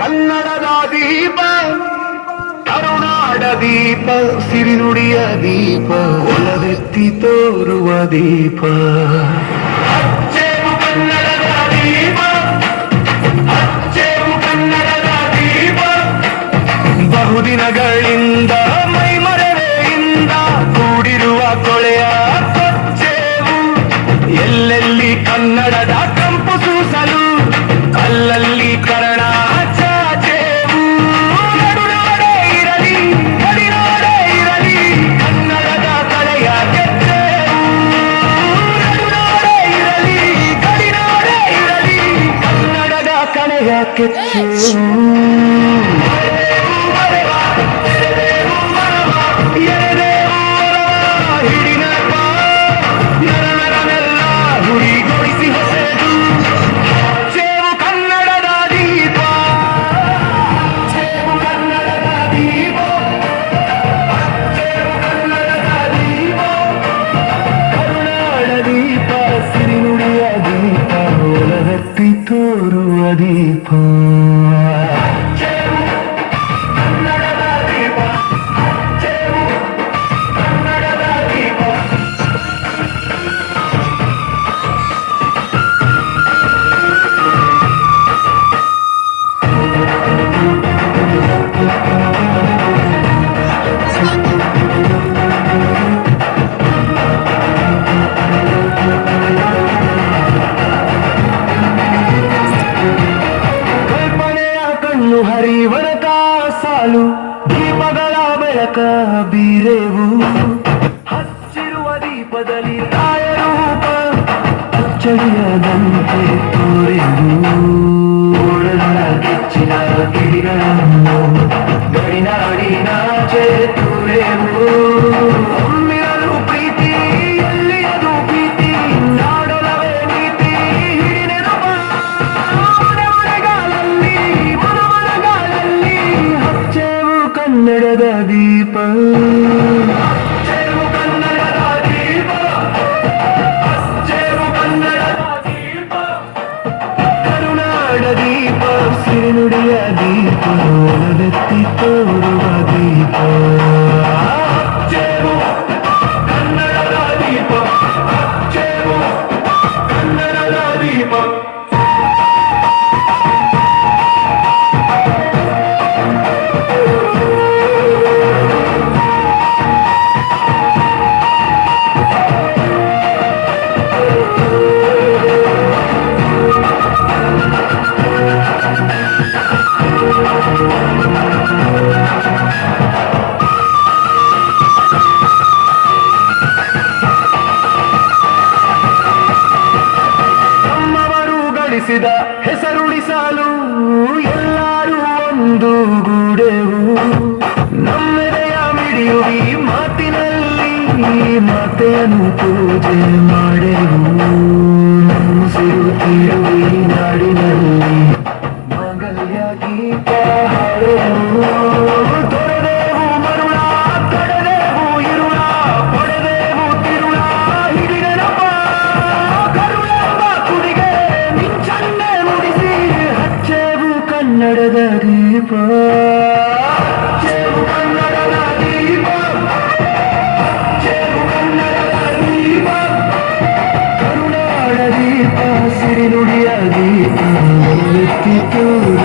ಕನ್ನಡದ ದೀಪ ಕರುನಾಡ ದೀಪ ಸಿರಿನುಡಿಯ ದೀಪ ಒಲವೆತ್ತಿ ತೋರುವ ದೀಪ ಹಚ್ಚೇವು ಕನ್ನಡದ ದೀಪ ಹಚ್ಚೇವು ಕನ್ನಡದ ದೀಪ ಬಹುದಿನಗಳಿಂದ ಮೈಮರೆಯಿಂದ ಕೂಡಿರುವ ಕೊಳೆಯ ಕೊಚ್ಚೇವು ಎಲ್ಲೆಲ್ಲಿ ಕನ್ನಡದ ಕಂಪು ಸೂಸಲು ಅಲ್ಲಲ್ಲಿ ಕನ್ನಡ ಚಾಚೇವು ನಡುನಾಡೇ ಇರಲಿ ಗಡಿನಾಡೇ ಇರಲಿ ಕನ್ನಡದ ಕಲೆಯ ಕೆಚ್ಚೇವು ನಡುನಾಡೇ ಇರಲಿ ಗಡಿನಾಡೇ ಇರಲಿ ಕನ್ನಡದ ಕಲೆಯ ಕೆಚ್ಚೇವು ತೋರುವ ದೀಪ ಹರಿವರಕ ಸಾಲು ದೀಪಗಳ ಬೆಳಕ ಬೀರೆವು ಹಚ್ಚಿರುವ ದೀಪದಲ್ಲಿ ರಾಯರೂಪ ಅಚ್ಚಳಿಯದಂತೆ ತೋರೆವು ಓಡದ ಕೆಚ್ಚಿನ ಕಿಡಿಗಳನ್ನು ಗಡಿನಾಡಿನಾಚೆ ತೋರೆವು ಒಮ್ಮಿರಲು ಪ್ರೀತಿ ಎಲ್ಲಿಯದು ಪ್ರೀತಿ ನಾಡೊಲವೇ ನೀತಿ ಹಿಡಿನೆನಪ ಕನ್ನಡದ ದೀಪ ಹಚ್ಚೇವು ಕನ್ನಡದ ದೀಪ ಹಚ್ಚೇವು ಕನ್ನಡದ ದೀಪ ಕರುನಾಡ ದೀಪ ಸಿರಿನುಡಿಯ ದೀಪ ಒಲವೆತ್ತಿ ತೋರುವ ದೀಪ ಹಚ್ಚೇವು ಕನ್ನಡದ ದೀಪ ಹಚ್ಚೇವು ಕನ್ನಡದ ದೀಪ ಹೆಸರುಳಿಸಲು ಎಲ್ಲರೂ ಒಂದು ಗೂಡೆವು ನಮ್ಮೆದೆಯ ಮಿಡಿಯುವಿ ಮಾತಿನಲ್ಲಿ ಮಾತೆಯನ್ನು ಪೂಜೆ ಮಾಡೆವು ನಮ್ಮಸಿರು ತೀರುವಿ ನಾಡಿನಲ್ಲಿ ಮಾಂಗಲ್ಯ ಗೀತ ಹಾಡೆವು ತೊರೆದೆವು ಮರುಳ ಕಡೆದೆವು ಇರುಳ ಪಡೆದೆವು ತಿರುಳ ಹಿಡಿದೆನಪ್ಪ ಕರುಳೆಂಬ ಕುಡಿಗೆ ಮಿಂಚನ್ನೆ ಮುಡಿಸಿ ಹಚ್ಚೇವು ಕನ್ನಡದ ದೀಪ ಹಚ್ಚೇವು ಕನ್ನಡದ ದೀಪ ಹಚ್ಚೇವು ಕನ್ನಡದ ದೀಪ ಕರುನಾಡ ದೀಪ ಸಿರಿನುಡಿಯ ದೀಪ ಎತ್ತಿ ತೋರುವ